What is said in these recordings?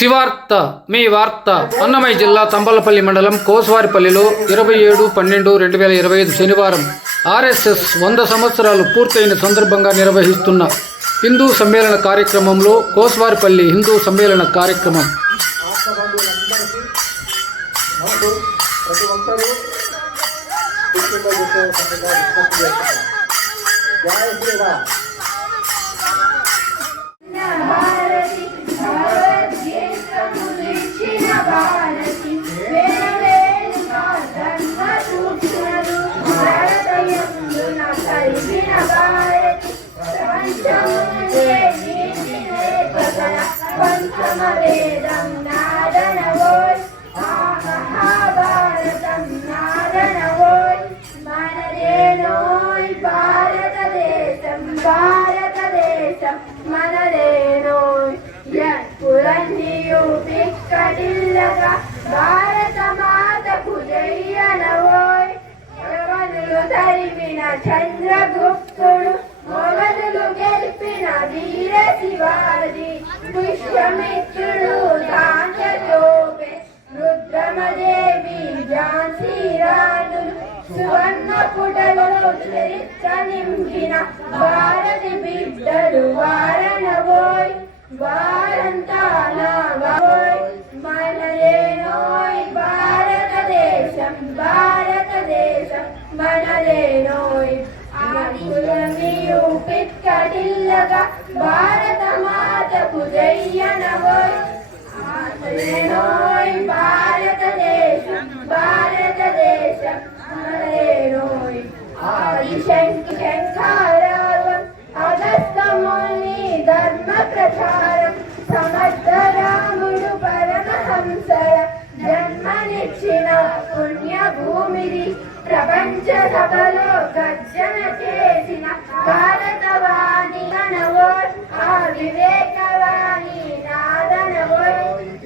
శివార్త మీ వార్త అన్నమయ్య జిల్లా తంబలపల్లి మండలం కోస్వారిపల్లిలో 27/12/2025 శనివారం ఆర్ఎస్ఎస్ 100 సంవత్సరాలు పూర్తయిన సందర్భంగా నిర్వహిస్తున్న హిందూ సమ్మేళన కార్యక్రమంలో కోస్వారిపల్లి హిందూ సమ్మేళన కార్యక్రమం పంచమవేదం నాదనవోయ్ మహాభారతం నాదనవోయ్ మనదేనోయ్ భారతదేశం భారతదేశం మనదేనోయ్ పురంజియు పిక్కటిల్లగా భారత మాతకు జయ్యనవోయ్ యవనులు తరిమిన చంద్రగుప్తుడు మొగలులు గెలిపిన వీర శివాజీ విశ్వమిత్రుడు కాంచోపే రుద్రమదేవి ఝాన్సీ రాణులు సువర్ణ పుటలలో చరిత్ర నింపిన భారతి బిడ్డలు వారనవోయ్ వారంతా నవోయ్ మనదేనోయ్ భారతదేశం భారతదేశం మనదేనోయ్ ఆదికులమియు పిక్కటిల్లగా భారత మాతకు జయ్యనవోయ్ మనదేనోయ్ భారతదేశం భారతదేశం మనదేనోయ్ ఆదిశంఖారావం అగస్తముని ధర్మ ప్రచారం సమర్థ రాముడు పరమహంసల జన్మనిచ్చిన పుణ్య భూమిది ప్రపంచ సభలో గర్జన చేసిన భారతవాణి అనవోయ్ ఆ వివేకవాణి నాదనవోయ్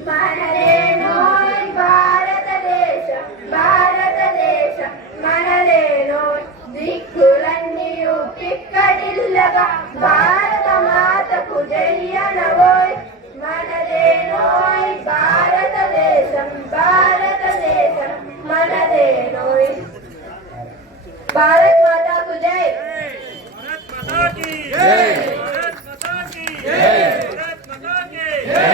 మనదేనోయ్ భారతదేశం భారతదేశం మనదేనోయ్ దిక్కులన్నీయు పిక్కటిల్లగా భారత మాతకు జయ్యనవోయ్ మనదేనోయ్ భారతదేశం భారతదేశం మనదేనోయ్ भारत माता को जय भारत माता की जय भारत माता की जय भारत माता की जय